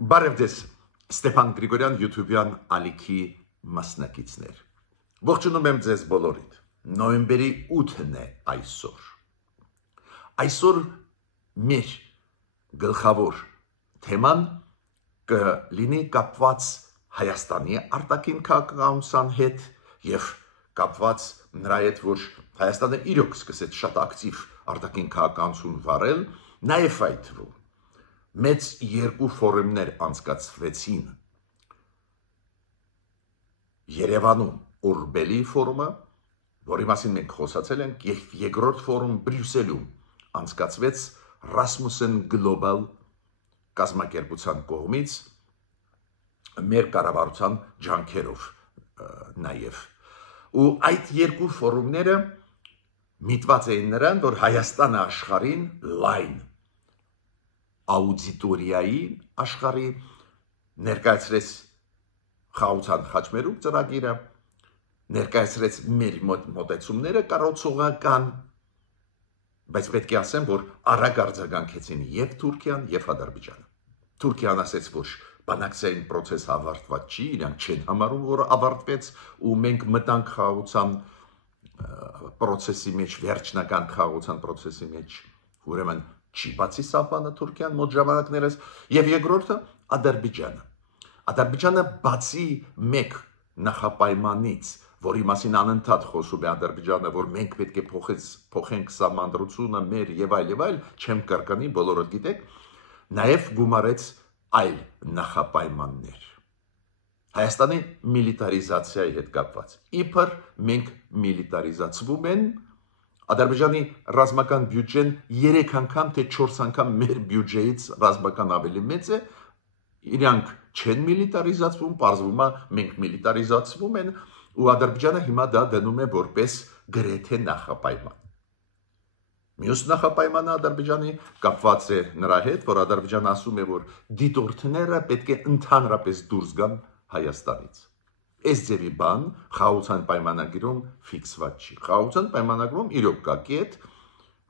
Բարև ձեզ, Ստեփան Գրիգորյան YouTube-յան ալիքի մասնակիցներ։ Ողջունում եմ ձեզ բոլորիդ։ Նոյեմբերի 8-ն է այսօր։ Այսօր մեր գլխավոր թեման կլինի կապված Հայաստանի արտաքին քաղաքականության հետ եւ կապված նրա հետ, որ Հայաստանը իրոք սկսեց շատ ակտիվ արտաքին քաղաքականություն վարել, նաեւ այդ թվում մեծ երկու ֆորումներ անցկացվեցին Երևանում Օրբելի ֆորումը, որի մասին մենք խոսացել ենք, եւ երկրորդ ֆորում Բրյուսելում անցկացվեց Rasmussen Global կազմակերպության կողմից մեր կառավարության ջանքերով նաեւ։ Ու այդ երկու ֆորումները միտված էին նրան, որ Հայաստանը աշխարհին լայն աուդիտորիայի աշխարհի ներկայացրեց խաղաղության խաչմերուկ ծրագիրը, ներկայացրեց մեր մոտեցումները կառուցողական, բայց պետք է ասեմ, որ արագ արձագանքեցին եւ Թուրքիան եւ Ադրբեջանը։ Թուրքիան ասաց, որ բանակցային process ավարտված չի, իրանք չեն համարում, որ ավարտվեց, ու մենք մտանք խաղաղության process-ի մեջ, վերջնական խաղաղության process-ի մեջ, ուրեմն չի բացի սահմանը Թուրքիան մոտ ժամանակներս, եւ երկրորդը Ադրբեջանը։ Ադրբեջանը բացի մեկ նախապայմանից, որի մասին անընդհատ խոսում է Ադրբեջանը, որ մենք պետք է փոխենք սահմանադրությունը մեր եւ այլ, չեմ կրկնի, բոլորդ գիտեք, նաեւ գումարեց այլ նախապայմաններ։ Հայաստանի միլիտարիզացիայի հետ կապված։ Իբր մենք միլիտարիզացվում են, Ադրբեջանի ռազմական բյուջեն 3 անգամ թե 4 անգամ մեր բյուջեից ռազմական ավելի մեծ է, իրանք չեն միլիտարիզացվում, պարզվում է մենք միլիտարիզացվում են, ու Ադրբեջանը հիմա դա դնում է որպես գրեթե նախապայման։ Մյուս նախապայմանը Ադրբեջանի կապված է նրա հետ, որ Ադրբեջանը ասում է, որ դիտորդները պետք է ընդհանրապես դուրս գան Հայաստանից։ Այս ձևի բան խաղաղության պայմանագրում ֆիքսված չի։ Խաղաղության պայմանագրում իրոք կա կետ,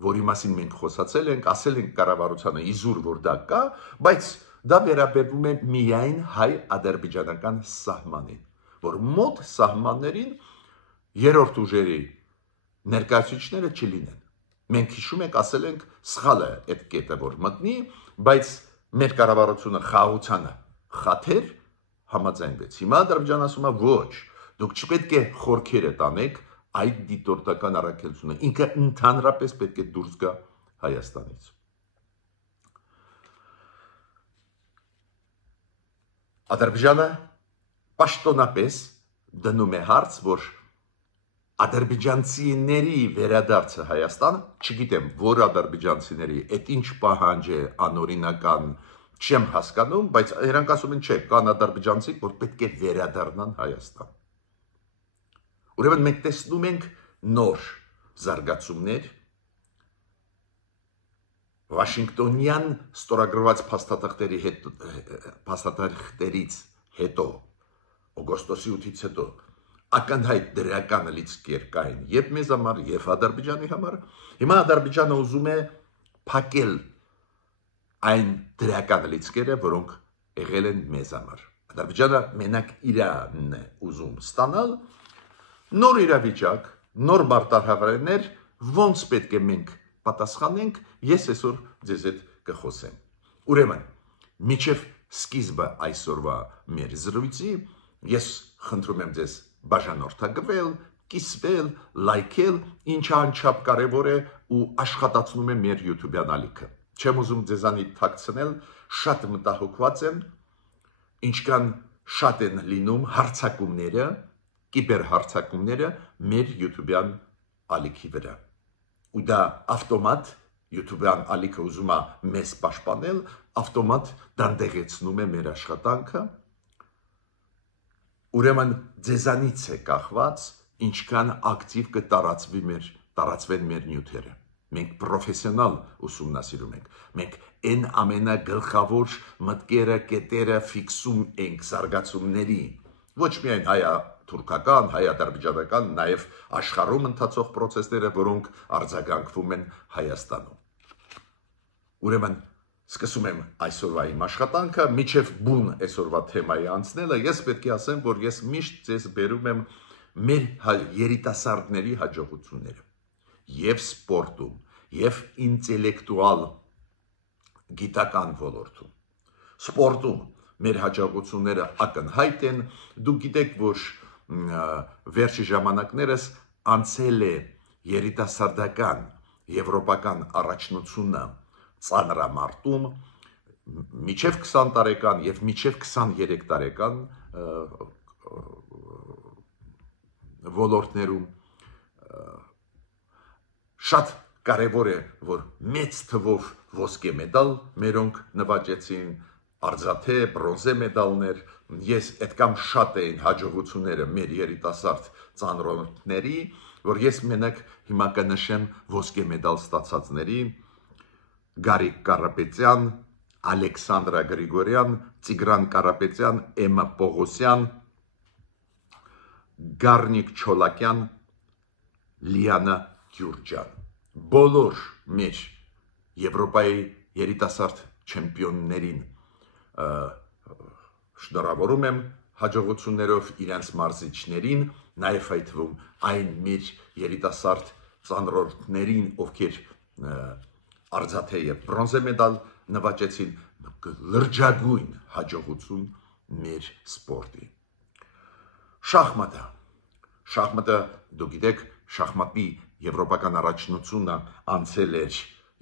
որի մասին մենք խոսացել ենք, ասել ենք կառավարությանը իզուր, որ դա կա, բայց դա վերաբերվում է միայն հայ-ադրբեջանական սահմանին, որ մոտ սահմաններին երրորդ ուժերի ներկայացուցիչները չլինեն։ Մենք հիշում ենք, ասել ենք, սխալ է այդ կետը, որ մտնի, բայց մեր կառավարությունը խաղաղությանը խաթեր համաձայնվեց։ Հիմա Ադրբեջանը ասում է ոչ, դուք չպետք է խորքերը տանեք այդ դիտորդական առաքելությունը, ինքը ընդհանրապես պետք է դուրս գա Հայաստանից։ Ադրբեջանը պաշտոնապես դնում է հարց, որ ադրբեջանցիների վերադարձը Հայաստան, չգիտեմ, որ ադրբեջանցիների, այդ ինչ պահանջ է անօրինական, չեմ հասկանում, բայց իրանք ասում են, չէ, կան ադրբեջանցիք, որ պետք է վերադառնան Հայաստան։ Ուրեմն մենք տեսնում ենք նոր զարգացումներ Վաշինգտոնյան ստորագրված փաստաթղթերից հետո, օգոստոսի 8-ից հետո, ակնհայտ դրական լիցքեր կային եւ մեզ համար, եւ Ադրբեջանի համար։ Հիմա Ադրբեջանը ուզում է փակել այն դրական լիցքերը, որոնք եղել են մեզ համար։ Ադրբեջանը մենակ իրանն է ուզում ստանալ, նոր իրավիճակ, նոր մարտահրավերներ, ոնց պետք է մենք պատասխանենք, ես այսօր ձեզ հետ կխոսեմ։ Ուրեմն, միջև սկիզբը այսօրվա մեր զրույցի, ես խնդրում եմ ձեզ բաժանորդագրվել, կիսվել, լայքել, ինչ անչափ կարևոր է ու աշխատացնում է մեր YouTube-յան ալիքը։ Չեմ ուզում ձեզանից թաքցնել, շատ մտահոգված եմ, ինչքան շատ են լինում հարձակումները, կիբերհարձակումները մեր YouTube-յան ալիքի վրա։ Ու դա ավտոմատ YouTube-յան ալիքը ուզում է մեզ պաշտպանել, ավտոմատ դանդաղեցնում է մեր աշխատանքը։ Ուրեմն ձեզանից է կախված, ինչքան ակտիվ կտարածվեն մեր նյութերը։ Մենք պրոֆեսիոնալ ուսումնասիրում ենք, մենք այն ամենագլխավոր մտքերը, կետերը ֆիքսում ենք զարգացումների, ոչ միայն հայ-թուրքական, հայ-ադրբեջանական, նաև աշխարհում ընթացող process-ները, որոնք արձագանքվում են Հայաստանում։ Ուրեմն Սկսում եմ այսօրվա իմ աշխատանքը, միջև բուն այսօրվա թեմայի անցնելը, ես պետք է ասեմ, որ ես միշտ ձեզ բերում եմ մեր երիտասարդների հաջողությունները եւ սպորտում, եւ ինտելեկտուալ գիտական ոլորտում։ Սպորտում մեր հաջողությունները ակնհայտ են, դուք գիտեք, որ վերջի ժամանակներս անցել է երիտասարդական եվրոպական առաջնությունը ծանրամարտում միջև 20 տարեկան եւ միջև 23 տարեկան ոլորտներում շատ կարևոր է, որ մեծ թվով ոսկե մեդալ մերոնք նվաճեցին, արծաթե, բրոնզե մեդալներ, ես այդքան շատ էին հաջողությունները մեր երիտասարդ ծանրորդների, որ ես մենակ հիմա կնշեմ ոսկե մեդալ ստացածների Գարիկ Կարապետյան, Ալեքսանդրա Գրիգորյան, Տիգրան Կարապետյան, Էմմա Պողոսյան, Գառնիկ Չոլակյան, Լիանա Գյուրջյան։ Բոլոր մեր Եվրոպայի երիտասարդ չեմպիոններին շնորհավորում եմ հաջողություններով իրենց մարզիչներին, նաև այդ թվում այն մեր երիտասարդ ծանրորդներին, ովքեր արծաթե եւ բրոնզե մեդալ նվաճեցին, լրջագույն հաջողություն մեր սպորտի։ Շախմատը դուք գիտեք, շախմատի եվրոպական առաջնությունը անցել էր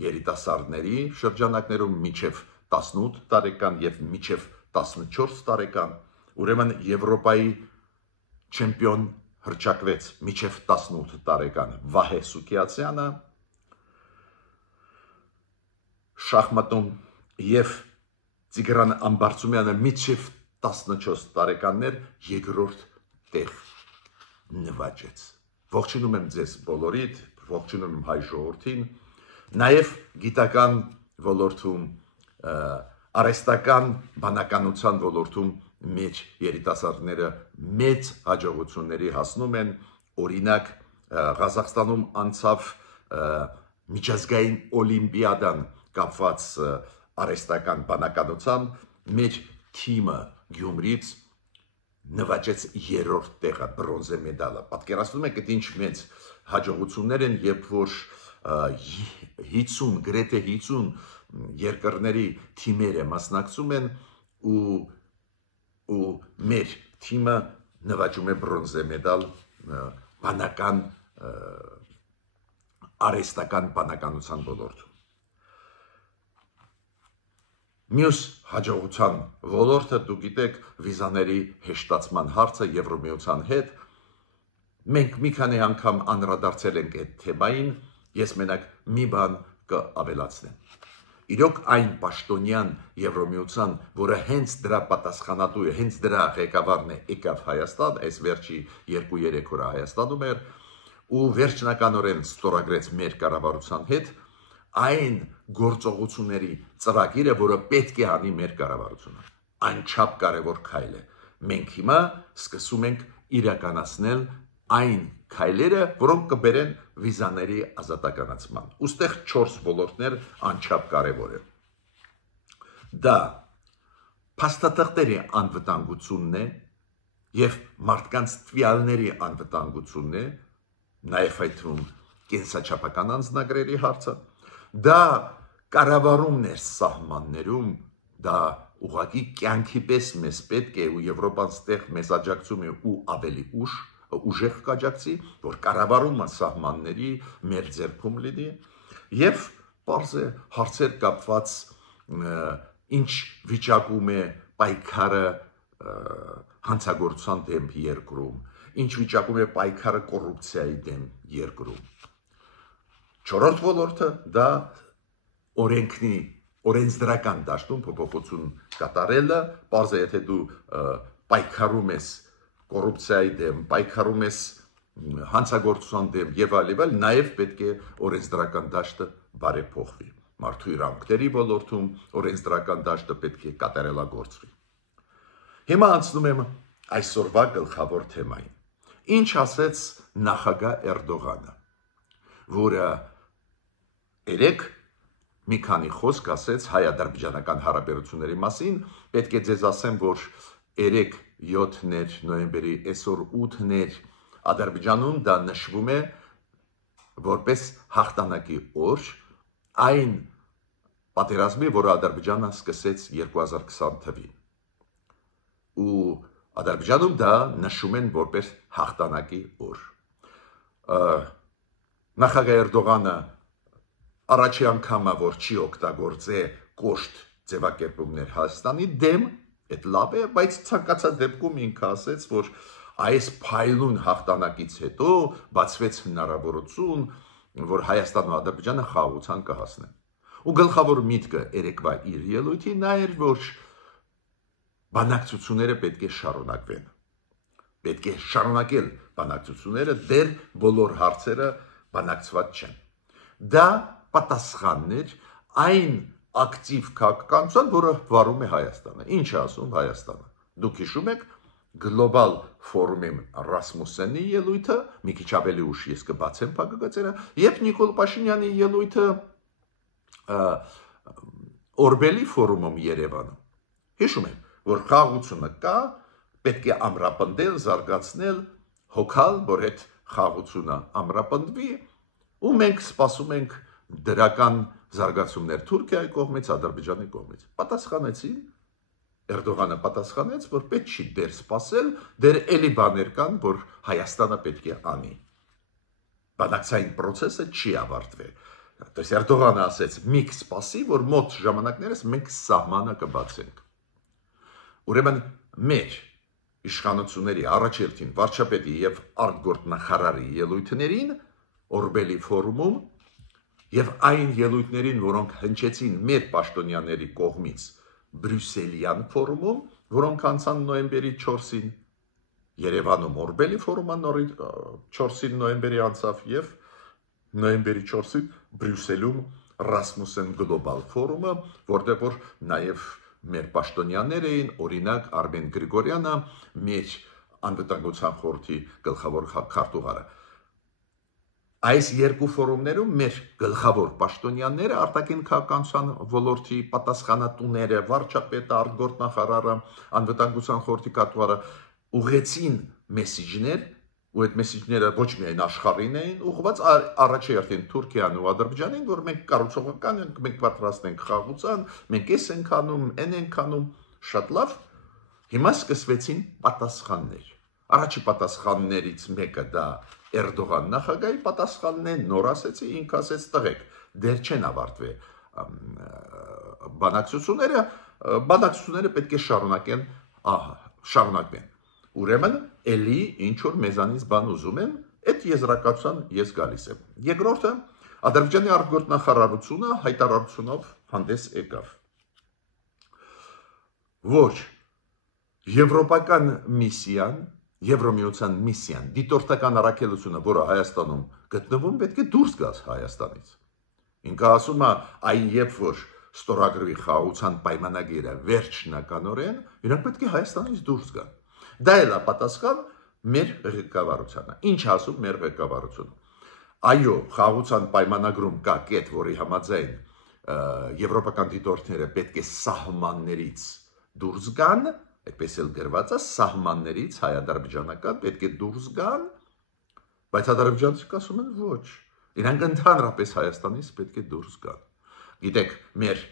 երիտասարդների շրջանակներում միջև 18 տարեկան եւ միջև 14 տարեկան, ուրեմն Եվրոպայի չեմպիոն հռչակվեց միջև 18 տարեկան Վահե Սուքիացյանը շախմատում եւ Տիգրան Ամբարձումյանը միջև 14 տարեկաններ երկրորդ տեղ նվաճեց։ Ողջունում եմ ձեզ բոլորիդ, ողջունում եմ հայ ժողովրդին, նաև գիտական ոլորտում, արհեստական բանականության ոլորտում մեր երիտասարդները մեծ հաջողությունների հասնում են, օրինակ Ղազախստանում անցավ միջազգային օլիմպիադան կապված արհեստական բանականությամբ մեր թիմը Գյումրից նվաճեց երրորդ տեղը բրոնզե մեդալը։ Պատկերացնում եք, այդ ինչ մեծ հաջողություններ են, երբ որ 50, գրեթե 50 երկրների թիմերը մասնակցում են ու մեր թիմը նվաճում է բրոնզե մեդալ բանական արհեստական բանականության ոլորտում։ Մյուս հաջողության ոլորտը, դուք գիտեք, վիզաների հեշտացման հարցը Եվրոմիության հետ, մենք մի քանի անգամ անդրադարձել ենք այդ թեմային, ես մենակ մի բան կավելացնեմ։ Իրոք այն պաշտոնյան Եվրոմիության, որը հենց դրա պատասխանատու է, հենց դրա ղեկավարն է, եկավ Հայաստան, այս վերջի 2-3 օրը Հայաստանում էր, ու վերջնականորեն ստորագրեց մեր կառավարության հետ այն գործողությունների ծրագիրը, որը պետք է անի մեր կառավարությունը։ Անչափ կարևոր քայլ է։ Մենք հիմա սկսում ենք իրականացնել այն քայլերը, որոնք կբերեն վիզաների ազատականացման։ Ուստեղ 4 ոլորտներ անչափ կարևոր է։ Դա փաստաթղթերի անվտանգությունն է եւ մարդկանց տվյալների անվտանգությունն է, նաեւ այդ թվում կենսաչափական անձնագրերի հարցը։ Դա կառավարումն է սահմաններում, դա ուղղակի կյանքի պես մեզ պետք է ու Եվրոպան ստեղ մեզ աջակցում է ու ավելի ուժեղ կաջակցի, որ կառավարումը սահմանների մեր ձեռքում լինի եւ պարզ է հարցեր կապված ինչ վիճակում է պայքարը հանցագործության դեմ երկրում, ինչ վիճակում է պայքարը կոռուպցիայի դեմ երկրում։ Չորրորդ ոլորտը դա օրենսդրական դաշտում փոփոխություն կատարելը, պարզ է, եթե դու պայքարում ես կոռուպցիայի դեմ, պայքարում ես հանցագործության դեմ եւ այլ, նաեւ պետք է օրենսդրական դաշտը բարեփոխվի։ Մարդու իրավունքների ոլորտում օրենսդրական դաշտը պետք է կատարելագործվի։ Հիմա անցնում եմ այսօրվա գլխավոր թեմային։ Ինչ ասեց նախագահ Էրդողանը, որը երեք մի քանի խոսք ասեց հայ-ադրբեջանական հարաբերությունների մասին, պետք է ձեզ ասեմ, որ 3-7-ներ նոյեմբերի, այսօր 8-ներ Ադրբեջանում դա նշվում է որպես հաղթանակի օր այն պատերազմի, որը Ադրբեջանը սկսեց 2020 թվականին։ Ու Ադրբեջանում դա նշում են որպես հաղթանակի օր։ Նախագահ Էրդողանը առաջի անգամը, որ չի օգտագործե կոշտ ձևակերպումներ Հայաստանի դեմ, այդ լավ է, բայց ցանկացած դեպքում ինքը ասեց, որ այս փայլուն հաղթանակից հետո բացվեց հնարավորություն, որ Հայաստանն ու Ադրբեջանը խաղաղության կհասնեն։ Ու գլխավոր միտքը երեկվա իր ելույթի նա էր, որ բանակցությունները պետք է շարունակվեն։ Պետք է շարունակել բանակցությունները, դեռ բոլոր հարցերը բանակցված չեն։ Դա պատասխաններ այն ակտիվ քաղաքականության, որը վարում է Հայաստանը։ Ինչ է ասում Հայաստանը։ Դուք հիշում եք գլոբալ ֆորումի Ռասմուսենի ելույթը, մի քիչ ավելի ուշ ես կբացեմ փակագծերը, եւ Նիկոլ Փաշինյանի ելույթը Օրբելի ֆորումում Երևանում։ Հիշում եք, որ խաղաղությունը կա, պետք է ամրապնդել, զարգացնել, հոգալ, որ այդ խաղաղությունը ամրապնդվի, ու մենք սպասում ենք դրական զարգացումներ Թուրքիայի կողմից, Ադրբեջանի կողմից։ Պատասխանեցին, Էրդողանը պատասխանեց, որ պետք չի դեռ սպասել, դեռ էլի բաներ կան, որ Հայաստանը պետք է անի։ Բանակցային process-ը չի ավարտվել։ То есть Էրդողանը ասեց՝ մի սպասի, որ մոտ ժամանակներս մենք սահմանը կբացենք։ Ուրեմն մեր իշխանությունների առաջերտին վարչապետի եւ արտգործնախարարի ելույթներին Օրբելի ֆորումում եւ այն ելույթներին, որոնք հնչեցին մեր պաշտոնյաների կողմից Բրյուսելյան ֆորումում, որոնք անցան նոյեմբերի 4-ին, Երևանում Օրբելի ֆորումը 4-ին նոյեմբերի անցավ եւ նոյեմբերի 4-ին Բրյուսելում Ռասմուսեն գլոբալ ֆորումը, որտեղ որ նաեւ մեր պաշտոնյաներ էին, օրինակ Արմեն Գրիգորյանը, մեր անվտանգության խորհրդի գլխավոր քարտուղարը։ Այս երկու ֆորումներում մեր գլխավոր պաշտոնյաները, արտաքին քաղաքականության ոլորտի պատասխանատուները, վարչապետը, արտգործնախարարը, անվտանգության խորհրդի քարտուղարը ուղղեցին մեսիջներ, ու այդ մեսիջները ոչ միայն աշխարհին էին ուղղված, առաջերտին Թուրքիան ու Ադրբեջանին, որ մենք կառուցողական ենք, մենք պատրաստ ենք խաղաղության, մենք էս ենք անում, այն ենք անում, շատ լավ։ Հիմա սկսվեցին պատասխաններ։ Առաջի պատասխաններից մեկը դա Էրդողան նախագահի պատասխանն է, նոր ասեցի, ինքը ասեց՝ տղեկ, դեռ չեն ավարտվել բանակցությունները պետք է շարունակվեն։ Ուրեմն էլի ինչ որ մեզանից բան ուզում են, այդ եզրակացության ես գալիս եմ։ Երկրորդը Ադրբեջանի արտգործնախարարությունը հայտարարությունով հանդես եկավ, որ եվրոպական միսիան, Եվրոմիության միսիան, դիտորդական առաքելությունը, որը Հայաստանում գտնվում, պետք է դուրս գա Հայաստանից։ Ինքը ասում է, այն երբ որ ստորագրվի խաղաղության պայմանագիրը վերջնականորեն, իրանք պետք է Հայաստանից դուրս գան։ Դա էլ է պատասխան մեր ղեկավարությանը։ Ինչ ասում մեր ղեկավարությունը։ Այո, խաղաղության պայմանագրում կա կետ, որի համաձայն եվրոպական դիտորդները պետք է սահմաններից դուրս գան, այդպես էլ գրված է, սահմաններից հայ-ադրբեջանական պետք է դուրս գան, բայց ադրբեջանցիք ասում են ոչ, իրանք ընդհանրապես Հայաստանից պետք է դուրս գան։ Գիտեք, մեր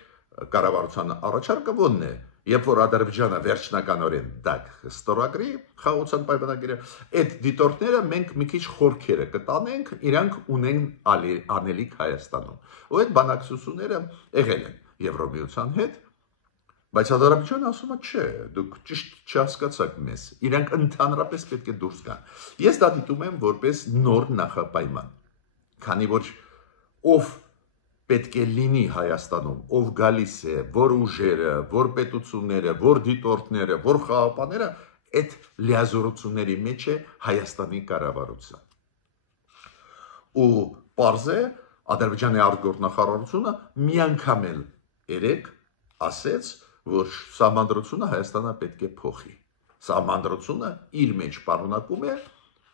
կառավարության առաջարկը ո՞նն է, երբ որ Ադրբեջանը վերջնականորեն դա ստորագրի խաղաղության պայմանագիրը, այդ դիտորդները մենք մի քիչ խորքերը կտանենք, իրանք ունեն անելիք Հայաստանում։ Ու այդ բանակցությունները եղել են Եվրոմիության հետ, բայց Ադրբեջանը ասում է չէ, դուք ճիշտ չհասկացաք մեզ, իրանք ընդհանրապես պետք է դուրս գան։ Ես դա դիտում եմ որպես նոր նախապայման, քանի որ ով պետք է լինի Հայաստանում, ով գալիս է, որ ուժերը, որ պետությունները, որ դիտորդները, որ խաղապաները, այդ լիազորությունների մեջ է Հայաստանի կառավարության։ Ու պարզ է, Ադրբեջանի արտգործնախարարությունը մի անգամ էլ երեք ասեց, որ սահմանադրությունը Հայաստանը պետք է փոխի։ Սահմանադրությունը իր մեջ պարունակում է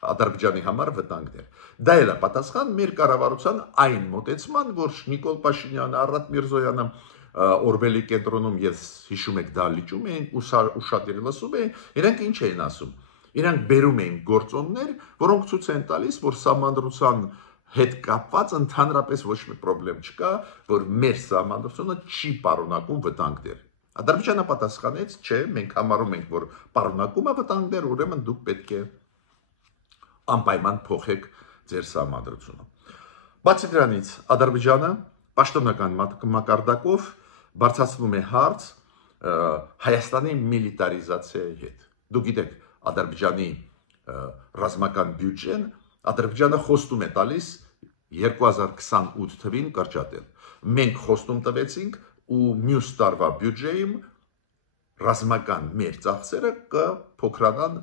Ադրբեջանի համար վտանգներ։ Դա էլ է պատասխան մեր կառավարության այն մոտեցման, որ Նիկոլ Փաշինյանը, Արարատ Միրզոյանը Օրբելի կենտրոնում ես հիշում եք դա լիճում էին ու շատ լսում էին, իրենք ինչ էին ասում։ Իրենք բերում էին գործոններ, որոնք ցույց են տալիս, որ սահմանադրության հետ կապված ընդհանրապես ոչ մի խնդրեմ չկա, որ մեր սահմանադրությունը չի պարունակում վտանգներ։ Ադրբեջանը պատասխանեց, չէ, մենք համարում ենք, որ պարունակում է վտանգներ, ուրեմն դուք պետք է անպայման փոխեք ձեր սահմանադրությունը։ Բացի դրանից, Ադրբեջանը պաշտոնական մակարդակով բարձրացնում է հարց Հայաստանի միլիտարիզացիայի հետ։ Դուք գիտեք, Ադրբեջանի ռազմական բյուջեն Ադրբեջանը խոստում է տալիս 2028 թվին կրճատել։ Մենք խոստում տվեցինք ու մյուս տարվա բյուջեում ռազմական մեր ծախսերը կփոքրանան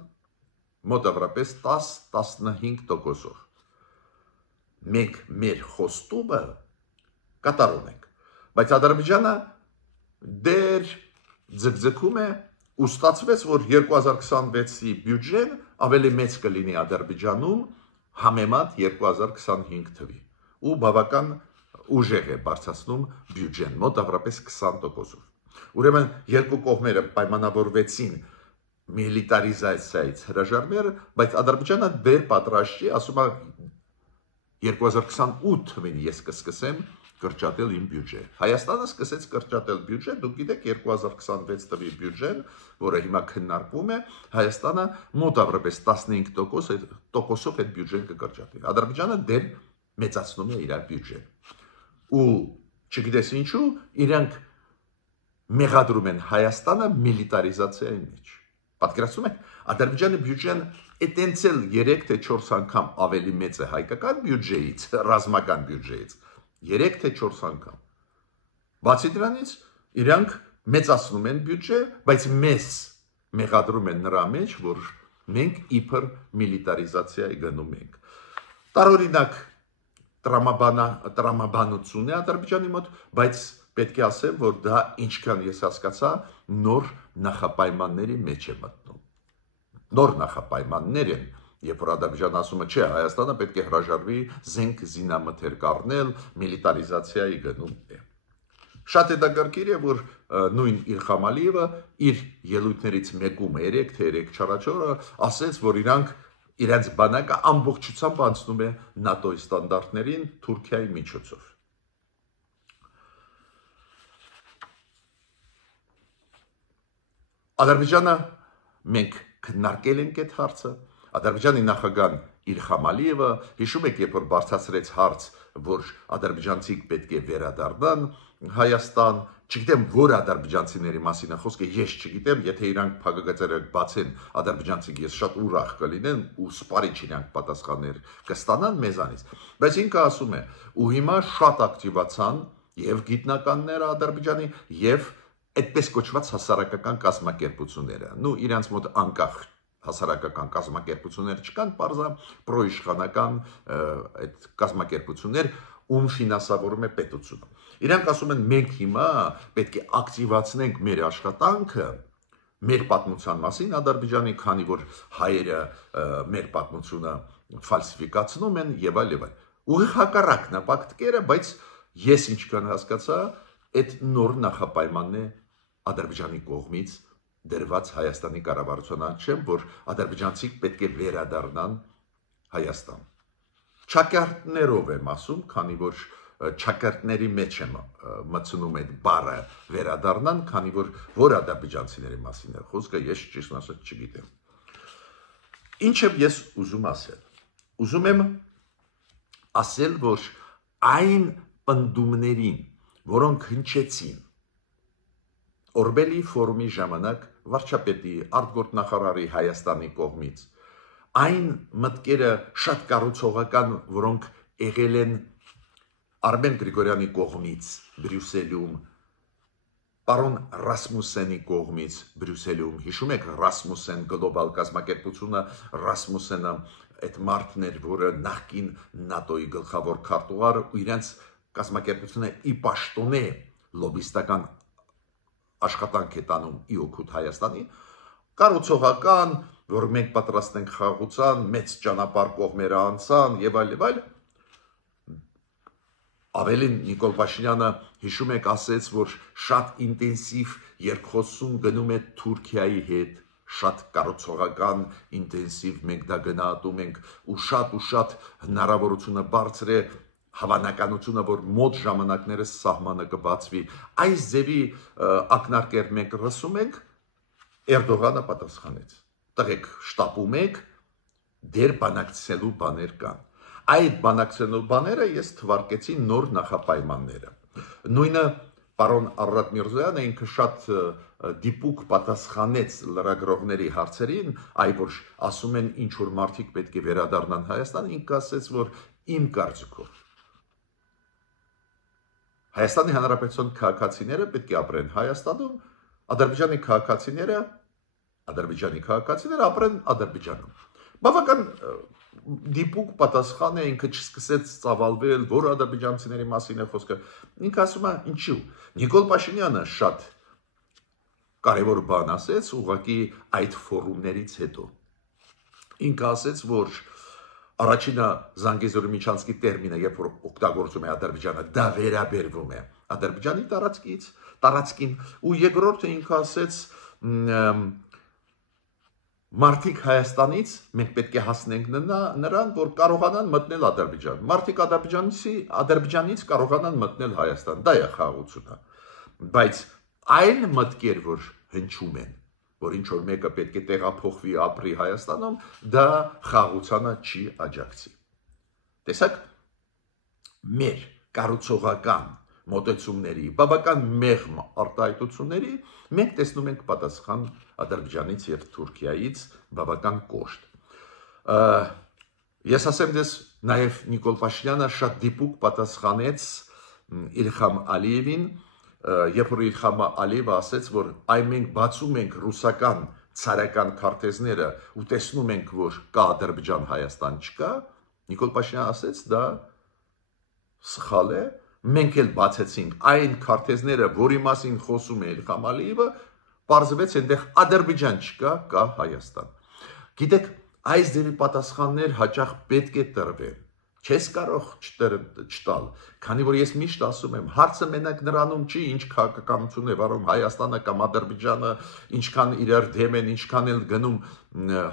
մոտավորապես 10-15%-ով։ Մենք մեր խոստումը կատարում ենք, բայց Ադրբեջանը դեր ձգձգում է ու ստացվեց, որ 2026-ի բյուջեն ավելի մեծ կլինի Ադրբեջանում համեմատ 2025 թվի ու բավական ուժեղ է բարձրացնում բյուջեն մոտավորապես 20%-ով։ Ուրեմն երկու կողմերը պայմանավորվեցին միլիտարիզացիայից հրաժարվել, բայց Ադրբեջանը դեր պատրաստ չի, ասում է 2028 թվին ես կսկսեմ կրճատել իմ բյուջե։ Հայաստանը սկսեց կրճատել բյուջե, դուք գիտեք 2026 թվի բյուջեն, որը հիմա քննարկվում է, Հայաստանը մոտավորապես 15%-ով այդ բյուջեն կկրճատի։ Ադրբեջանը դեր մեծացնում է իր բյուջեն։ Ու չգիտես ինչու, իրենք մեղադրում են Հայաստանը միլիտարիզացիայի մեջ։ Պատկերացնում եք, Ադրբեջանի բյուջեն այտենց էլ 3 թե 4 անգամ ավելի մեծ է հայկական բյուջեից, ռազմական բյուջեից, 3 թե 4 անգամ։ Բացի դրանից, իրանք մեծացնում են բյուջե, բայց մեզ մեղադրում են նրա մեջ, որ մենք իբր միլիտարիզացիայի գնում ենք։ Տարօրինակ տրամաբանություն է Ադրբեջանի մոտ, բայց պետք է ասեմ, որ դա ինչքան ես հասկացա, նոր նախապայմանների մեջ է մտնում։ Նոր նախապայմաններ են, երբ որ Ադրբեջանը ասում է, չէ, Հայաստանը պետք է հրաժարվի զենք զինամթերք առնել, միլիտարիզացիայի գնում է։ Շատ հետաքրքիր է, որ նույն Իլհամ Ալիևը իր ելույթներից մեկում 3 թե 3-4 օրը ասեց, որ իրանք իրենց բանակը ամբողջությամբ անցնում է ՆԱՏՕ-ի ստանդարտներին Թուրքիայի միջոցով։ Ադրբեջանը մենք քննարկել ենք այդ հարցը, Ադրբեջանի նախագահ Իլհամ Ալիևը, հիշում եք, երբ որ բարձրացրեց հարց, որ ադրբեջանցիք պետք է վերադառնան Հայաստան, չգիտեմ, որ ադրբեջանցիների մասին է խոսքը, ես չգիտեմ, եթե իրանք փակագծերը բացեն, ադրբեջանցիք ես շատ ուրախ կլինեն ու սպարիչ իրանք պատասխաններ կստանան մեզանից, բայց ինքը ասում է, ու հիմա շատ ակտիվացան եւ գիտնականները Ադրբեջանի եւ այդպես կոչված հասարակական կազմակերպությունները, իրանց մոտ անկախ հասարակական կազմակերպություններ չկան, պարզա պրոիշխանական այդ կազմակերպություններ, ում ֆինանսավորում է պետությունը։ Իրանք ասում են, մենք հիմա պետք է ակտիվացնենք մեր աշխատանքը մեր պատմության մասին Ադրբեջանի, քանի որ հայերը մեր պատմությունը ֆալսիֆիկացնում են եւ այլ եւ այլ։ Ուղիղ հակառակն է պատկերը, բայց ես ինչքան հասկացա, այդ նոր նախապայմանն է Ադրբեջանի կողմից դրված Հայաստանի կառավարության առջև, որ ադրբեջանցիք պետք է վերադառնան Հայաստան։ Չակերտներով եմ ասում, քանի որ չակերտների մեջ եմ մտցնում այդ բառը վերադառնան, քանի որ ադրբեջանցիների մասին է խոսքը, ես ճիշտ ասած չգիտեմ։ Ինչ եմ ես ուզում ասել։ Ուզում եմ ասել, որ այն պնդումներին, որոնք հնչեցին Օրբելի ֆորումի ժամանակ վարչապետի, արտգործնախարարի Հայաստանի կողմից, այն մտքերը շատ կառուցողական, որոնք եղել են Արմեն Գրիգորյանի կողմից Բրյուսելում, պարոն Ռասմուսենի կողմից Բրյուսելում, հիշում եք Ռասմուսեն գլոբալ կազմակերպությունը, Ռասմուսենը այդ մարդն էր, որը նախկին ՆԱՏՕ-ի գլխավոր քարտուղար ու իրենց կազմակերպությունը ի պաշտոնե լոբիստական աշխատանք է տանում ի օգուտ Հայաստանի, կառուցողական, որ մենք պատրաստ ենք խաղաղության, մեծ ճանապարհ կողմերը անցան եւ այլ, ավելին Նիկոլ Փաշինյանը հիշում եք ասեց, որ շատ ինտենսիվ երկխոսում գնում է Թուրքիայի հետ, շատ կառուցողական ինտենսիվ մենք դա գնահատում ենք ու շատ հնարավորությունը բարձր է հավանականությունը, որ մոտ ժամանակներս սահմանը կբացվի, այս ձևի ակնարկեր մենք լսում ենք, Էրդողանը պատասխանեց. տղեկ շտապում եք, դեր բանակցելու բաներ կան։ Այդ բանակցելու բաները ես թվարկեցի նոր նախապայմանները։ Նույնը պարոն Արարատ Միրզոյանը ինքը շատ դիպուկ պատասխանեց լրագրողների հարցերին, այ որ ասում են ինչ որ մարդիկ պետք է վերադառնան Հայաստան, ինքը ասեց, որ իմ կարծիքով Հայաստանի Հանրապետության քաղաքացիները պետք է ապրեն Հայաստանում, Ադրբեջանի քաղաքացիները ապրեն Ադրբեջանում։ Բավական դիպուկ պատասխան է, ինքը չսկսեց ծավալվել, որ ադրբեջանցիների մասին է խոսքը։ Ինքը ասում է, ինչու։ Նիկոլ Փաշինյանը շատ կարևոր բան ասեց, ուղղակի այդ ֆորումներից հետո։ Ինքը ասեց, որ առաջինը Զանգեզուրի Միչանսկի տերմինը, երբ որ օգտագործում է Ադրբեջանը, դա վերաբերվում է Ադրբեջանի տարածքին, ու երկրորդը ինքը ասեց, մարդիկ Հայաստանից մենք պետք է հասնենք նրան, որ կարողանան մտնել Ադրբեջան։ Մարդիկ Ադրբեջանից կարողանան մտնել Հայաստան, դա է խաղաղությունը։ Բայց այլ մտքեր, որ հնչում են, որ ինչ որ մեկը պետք է տեղափոխվի ապրի Հայաստանում, դա խաղաղությանը չի աջակցի։ Տեսակ, մեր կառուցողական մոտեցումների, բավական մեղմ արտահայտությունների մենք տեսնում ենք պատասխան Ադրբեջանից եւ Թուրքիայից բավական կոշտ։ Ես ասեմ դες նաեւ Նիկոլ Փաշինյանը շատ դիպուկ պատասխանեց Իլհամ Ալիևին, երբ որ Իլհամ Ալիևը ասեց, որ այ մենք բացում ենք ռուսական ցարական քարտեզները ու տեսնում ենք, որ կա Ադրբեջան-Հայաստան չկա, Նիկոլ Փաշինյանը ասեց, դա սխալ է, մենք էլ բացեցինք այն քարտեզները, որի մասին խոսում է Իլհամ Ալիևը, պարզվեց այնտեղ Ադրբեջան չկա, կա Հայաստան։ Գիտեք, այս ձևի պատասխաններ հաճախ պետք է տրվեն։ Չես կարող չտալ, քանի որ ես միշտ ասում եմ, հարցը մենակ նրանում չի, ինչ քաղաքականություն է վարում Հայաստանը կամ Ադրբեջանը, ինչքան իրար դեմ են, ինչքան էլ գնում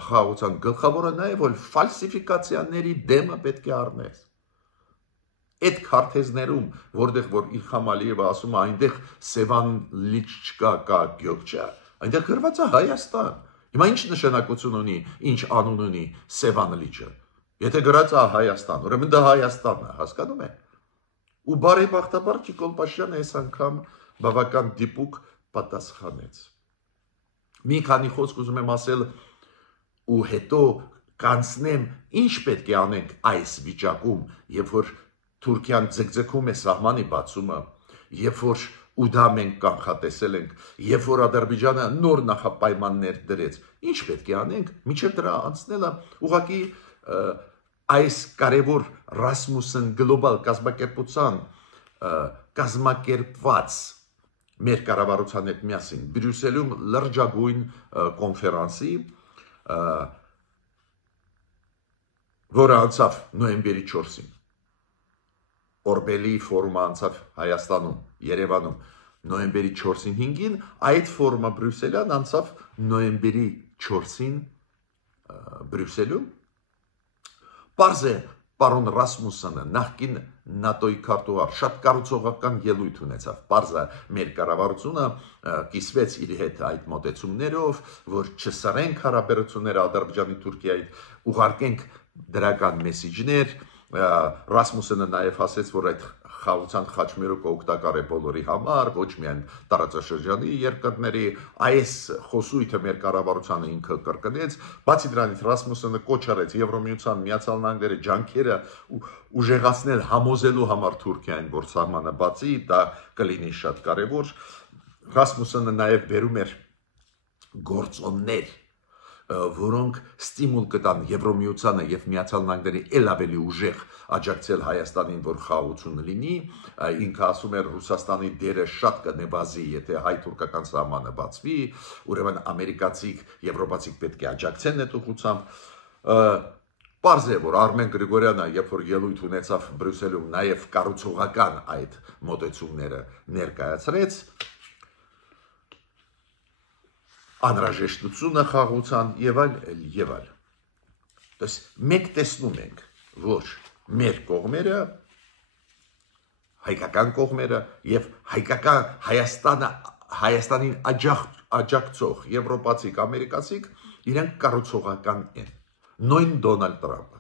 խաղաղության, գլխավորը նա է, որ ֆալսիֆիկացիաների դեմը պետք է առնես։ Այդ քարտեզներում, որտեղ որ Իլհամ Ալիևը ասում է, այնտեղ Սևան լիճ չկա, կա Գյոկչա, այնտեղ գրված է Հայաստան։ Հիմա ինչ նշանակություն ունի, ինչ անուն ունի Սևան լիճը։ Եթե գրած է Հայաստան, ուրեմն դա Հայաստանն է, հասկանում եք։ Ու բարեբախտաբար Նիկոլ Փաշինյանը այս անգամ բավական դիպուկ պատասխանեց։ Մի քանի խոսք ուզում եմ ասել ու հետո կանցնեմ, ինչ պետք է անենք այս վիճակում, երբ որ Թուրքիան ձգձգում է սահմանի բացումը, երբ որ ու դա մենք կանխատեսել ենք, երբ որ Ադրբեջանը նոր նախապայմաններ դրեց, ինչ պետք է անենք, մինչև դրա անցնելը ուղղակի այս կարևոր Ռասմուսեն գլոբալ կազմակերպության կազմակերպված մեր կառավարության հետ միասին Բրյուսելում լրջագույն կոնֆերանսի, որը անցավ նոյեմբերի 4-ին, Օրբելի ֆորումը անցավ Հայաստանում, Երևանում, նոյեմբերի 4-ին 5-ին, այդ ֆորումը Բրյուսելյան անցավ նոյեմբերի 4-ին Բրյուսելում։ Պարզ է, պարոն Ռասմուսենը նախկին ՆԱՏՕ-ի քարտուղար շատ կառուցողական ելույթ ունեցավ։ Պարզ է, մեր կառավարությունը կիսվեց իր հետ այդ մոտեցումներով, որ չսրենք հարաբերությունները Ադրբեջանի Թուրքիայի, ուղարկենք դրական մեսիջներ։ Ռասմուսենը նաև ասեց, որ այդ խաղաղության խաչմերուկը օգտակար է բոլորի համար, ոչ միայն տարածաշրջանի երկրների, այս խոսույթը մեր կառավարությանը ինքը կրկնեց, բացի դրանից Ռասմուսենը կոչ արեց Եվրոմիության Միացյալ Նահանգների ջանքերը ուժեղացնել համոզելու համար Թուրքիային, որ սահմանը բացի, դա կլինի շատ կարևոր։ Ռասմուսենը նաև բերում էր գործոններ, որոնք ստիմուլ կտան Եվրոմիությանը եւ Միացյալ Նահանգների ել ավելի ուժեղ աջակցել Հայաստանին, որ խաղաղություն լինի, ինքը ասում էր Ռուսաստանի դերը շատ կնեբազի, եթե հայ-թուրքական սահմանը բացվի, ուրեմն ամերիկացիք, եվրոպացիք պետք է աջակցեն այդ ուղղությամբ։ Պարզ է, որ Արմեն Գրիգորյանը, երբ որ ելույթ ունեցավ Բրյուսելում, նաև կառուցողական այդ մոտեցումները ներկայացրեց, անհրաժեշտությունը խաղաղության եւ այլ։ Դες մեկ տեսնում ենք, որ մեր կողմերը, հայկական կողմերը եւ հայկական Հայաստանին աջակցող եվրոպացիք, ամերիկացիք իրենք կառուցողական են։ Նույն Դոնալդ Տրամպը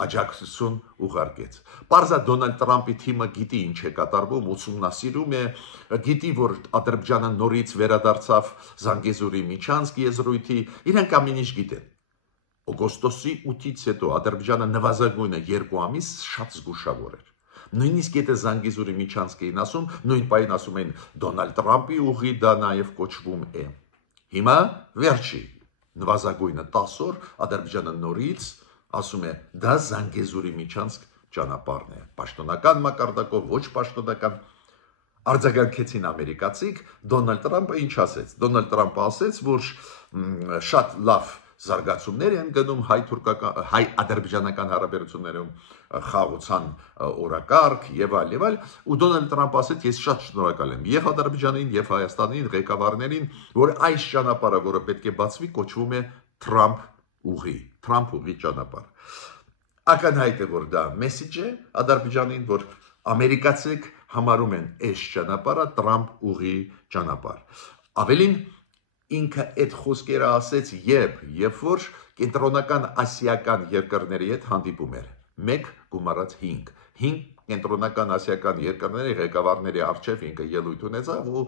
աջակցություն ուղարկեց։ Պարզա Դոնալդ Տրամպի թիմը գիտի ինչ է կատարվում, ուսումնասիրում է, գիտի, որ Ադրբեջանը նորից վերադարձավ Զանգեզուրի Միչանսկ եզրույթի, իրենք ամեն ինչ գիտեն։ Օգոստոսի 8-ից հետո Ադրբեջանը նվազագույնը 2 ամիս շատ զգուշավոր էր։ Նույնիսկ եթե Զանգեզուրի Միչանսկ էին ասում, նույն պահին ասում էին Դոնալդ Տրամպի ուղի դա նաև կոչվում է։ Հիմա վերջի նվազագույնը 10 օր Ադրբեջանը նորից ասում է դա Զանգեզուրի Միչանսկ ճանապարհն է, պաշտոնական մակարդակով, ոչ պաշտոնական։ Արձագանքեցին ամերիկացիք, Դոնալդ Տրամպը ինչ ասեց։ Դոնալդ Տրամպը ասեց, որ շատ լավ զարգացումներ են գնում հայ-ադրբեջանական հարաբերություններում, խաղաղության օրակարգ եւ այլ, ու Դոնալդ Տրամպը ասեց, ես շատ շնորհակալ եմ եւ Ադրբեջանին եւ Հայաստանին ղեկավարներին, որ այս ճանապարհը, որը պետք է բացվի, կոչվում է Թրամփ ուղի ճանապարհ։ Ակնհայտ է, որ դա մեսեջ է Ադրբեջանին, որ ամերիկացիք համարում են այս ճանապարհը Տրամփ ուղի ճանապարհ։ Ավելին ինքը այդ խոսքերը ասեց, երբ որ կենտրոնական ասիական երկրների հետ հանդիպում էր, 1 գումարած 5 կենտրոնական ասիական երկրների ղեկավարների առջև ինքը ելույթ ունեցավ ու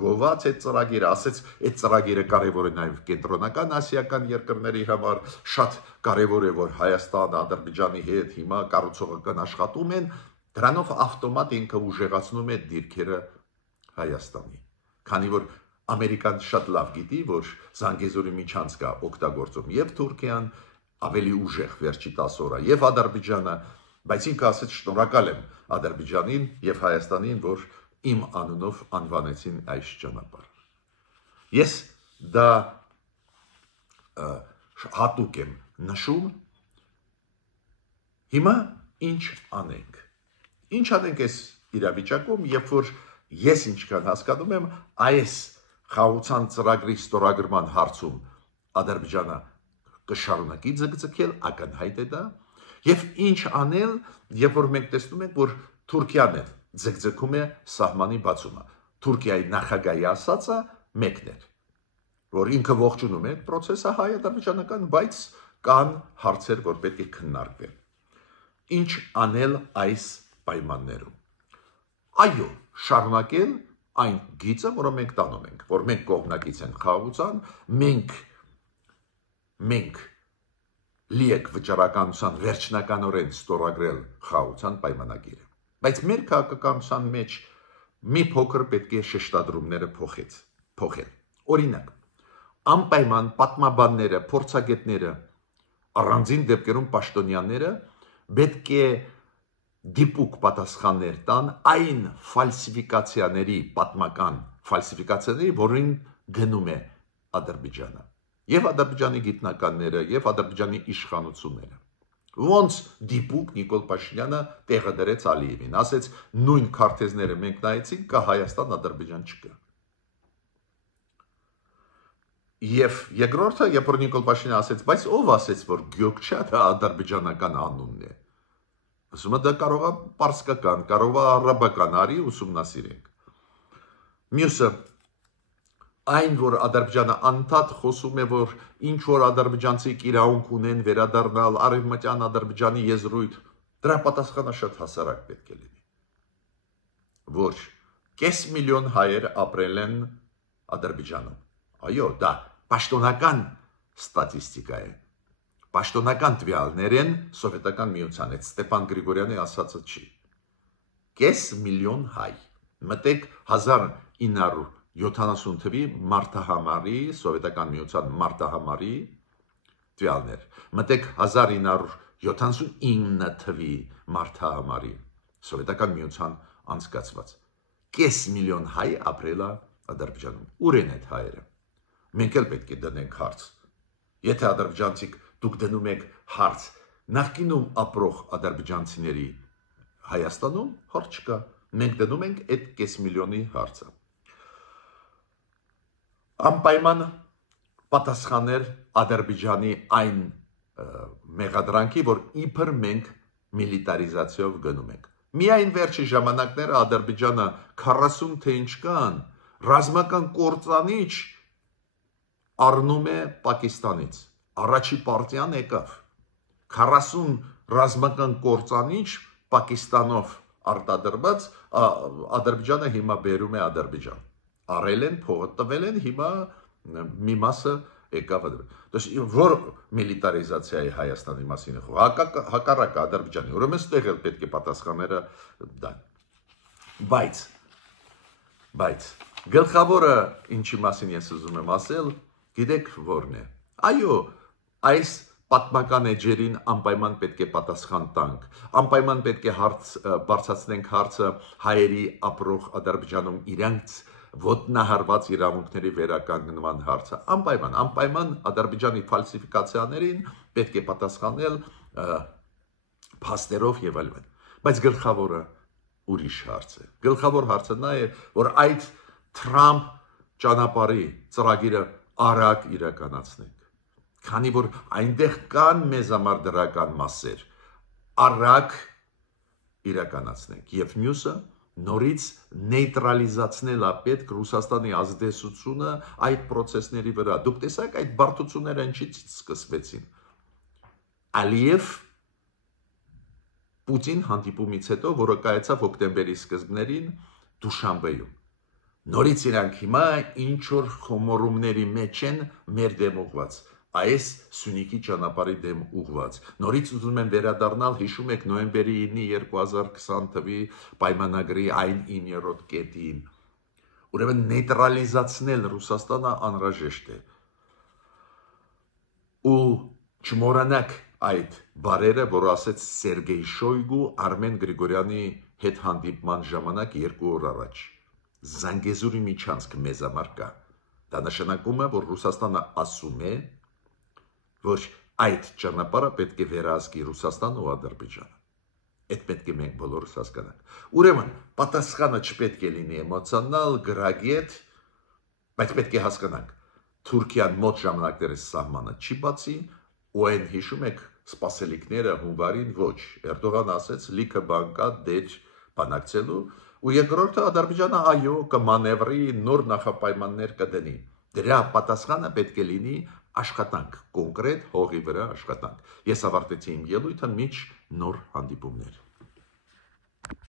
գովաց այդ ծրագիրը, ասեց այդ ծրագիրը կարևոր է նաև կենտրոնական ասիական երկրների համար, շատ կարևոր է, որ Հայաստանը Ադրբեջանի հետ հիմա կառուցողական աշխատում են, դրանով ավտոմատ ինքը ուժեղացնում է դիրքերը Հայաստանի, քանի որ Ամերիկան շատ լավ գիտի, որ Զանգեզուրի Միչանսկը օգտագործում եւ Թուրքիան ավելի ուժեղ վերջի 10 օրը եւ Ադրբեջանը, բայց ինքը ասեց շնորհակալ եմ Ադրբեջանին եւ Հայաստանին, որ իմ անունով անվանեցին այս ճանապարհ։ Ես դա հատուկ եմ նշում։ Հիմա ինչ անենք։ Ինչ անենք այս իրավիճակում, երբ որ ես ինչքան հասկանում եմ, այս խաղաղության ծրագրի ստորագրման հարցում Ադրբեջանը կշարունակի ձգձգել, ակնհայտ է դա, եւ ինչ անել, երբ որ մենք տեսնում ենք, որ Թուրքիան է ձգձգում է սահմանի բացումը։ Թուրքիայի նախագահի ասածը մեկն էր, որ ինքը ողջունում է process-ը հայ-ադրբեջանական, բայց կան հարցեր, որ պետք է քննարկվեն։ Ինչ անել այս պայմաններում։ Այո, շարունակել այն գիծը, որը մենք տանում ենք, որ մենք կողմնակից ենք խաղաղության, մենք լիեք վճռականության վերջնականորեն ստորագրել խաղաղության պայմանագիրը։ Բայց մեր քաղաքականության մեջ մի փոքր պետք է շեշտադրումները փոխել։ Օրինակ, անպայման պատմաբանները, փորձագետները, առանձին դեպքերում պաշտոնյաները պետք է դիպուկ պատասխաններ տան այն ֆալսիֆիկացիաների, պատմական ֆալսիֆիկացիաների, որին գնում է Ադրբեջանը, եւ Ադրբեջանի գիտնականները, եւ Ադրբեջանի իշխանությունները։ Ոնց դիպուկ Նիկոլ Փաշինյանը տեղը դրեց Ալիևին, ասեց նույն քարտեզները մենք նայեցինք, կա Հայաստան, Ադրբեջան չկա։ Եվ երկրորդը, երբ որ Նիկոլ Փաշինյանը ասեց, բայց ով ասեց, որ Գյոքչաթը ադրբեջանական անունն է։ Ասում է դա կարող է պարսկական, կարող է արաբական, արի ուսումնասիրենք։ Մյուսը, այն, որ Ադրբեջանը անդադ խոսում է, որ ինչ որ ադրբեջանցիք իրավունք ունեն վերադառնալ արևմտյան Ադրբեջանի եզրույթ, դրա պատասխանը շատ հասարակ պետք է լինի։ Որ կես միլիոն հայեր ապրել են Ադրբեջանում։ Այո, դա պաշտոնական ստատիստիկա է։ Պաշտոնական տվյալներ են Սովետական միության հետ, Ստեփան Գրիգորյանի ասածը չի։ Կես միլիոն հայ։ Մտեք 1970 թվականի մարտահամարի, Սովետական միության մարտահամարի տվյալներ։ Մտեք 1979 թվի մարտահամարի Սովետական միության անցկացված։ Կես միլիոն հայ ապրել է Ադրբեջանում։ Ուր են այդ հայերը։ Մենք էլ պետք է դնենք հարց։ Եթե ադրբեջանցիք դուք դնում եք հարց նախկինում ապրող ադրբեջանցիների Հայաստանում, հարց չկա։ Մենք դնում ենք այդ կես միլիոնի հարցը։ Անպայման պատասխաներ Ադրբեջանի այն մեղադրանքի, որ իբր մենք միլիտարիզացիայով գնում ենք։ Միայն վերջի ժամանակները Ադրբեջանը 40 թե ինչ կան, ռազմական կործանիչ առնում է Պակիստանից։ Առաջի պարտիան եկավ։ 40 ռազմական կործանիչ Պակիստանով արտադրված Ադրբեջանը հիմա բերում է Ադրբեջան։ Արել են, փողը տվել են, հիմա մի մասը եկավ Ադրբեջան։ Որ միլիտարիզացիայի Հայաստանի մասին է խոսքը, հակառակը Ադրբեջանի։ Ուրեմն այստեղ էլ պետք է պատասխանները տան։ Բայց գլխավորը ինչի մասին ես ուզում եմ ասել, գիտեք որն է։ Այո, այս պատմական էջերին անպայման պետք է պատասխան տանք։ Անպայման պետք է բարձրացնենք հարցը հայերի ապրող Ադրբեջանում իրանց ոտնահարված իրավունքների վերականգնման հարցը։ Անպայման Ադրբեջանի ֆալսիֆիկացիաներին պետք է պատասխանել փաստերով եւ այլն։ Բայց գլխավորը ուրիշ հարց է։ Գլխավոր հարցը նա է, որ այդ Թրամփ ճանապարհի ծրագիրը արագ իրականացնենք։ Քանի որ այնտեղ կան մեզ համար դրական մասեր, արագ իրականացնենք։ Եվ մյուսը նորից նեյտրալիզացնել է պետք Ռուսաստանի ազդեցությունը այդ process-ների վրա։ Դուք տեսաք այդ բարդությունները ինչից սկսվեցին։ Ալիև Պուտին հանդիպումից հետո, որը կայացավ հոկտեմբերի սկզբներին Դուշանբեում։ Նորից իրանք հիմա ինչ որ խոմորումների մեջ են մեր դեմ ուղված, այս Սյունիքի ճանապարհի դեմ ուղված։ Նորից ուզում են վերադառնալ, հիշում եք նոյեմբերի 9-ի 2020 թվի պայմանագրի այն 9-րդ կետին։ Ուրեմն նեյտրալիզացնել Ռուսաստանը անհրաժեշտ է։ Ու չմոռանաք այդ բարերը, որ ասեց Սերգեյ Շոյգու Արմեն Գրիգորյանի հետ հանդիպման ժամանակ 2 օր առաջ։ Զանգեզուրի միջանցք մեզ համար կա։ Դա նշանակում է, որ Ռուսաստանը ասում է, որ այդ ճանապարհը պետք է վերահսկի Ռուսաստանը ու Ադրբեջանը։ Այդ պետք է մենք բոլորս հասկանանք։ Ուրեմն պատասխանը չպետք է լինի էմոցիոնալ, գրագետ, բայց պետք է հասկանանք։ Թուրքիան մոտ ժամանակներս սահմանը չի բացի, ու այն հիշում եք սպասելիքները հունվարին ոչ։ Էրդողան ասեց լիքը բան կա դեր բանակցելու, ու երկրորդը Ադրբեջանը այո կմանևրի նոր նախապայմաններ կդնի։ Դրա պատասխանը պետք է լինի աշխատանք, կոնկրետ հողի վրա աշխատանք։ Ես ավարտեցի իմ ելույթը, միջ նոր հանդիպումներ։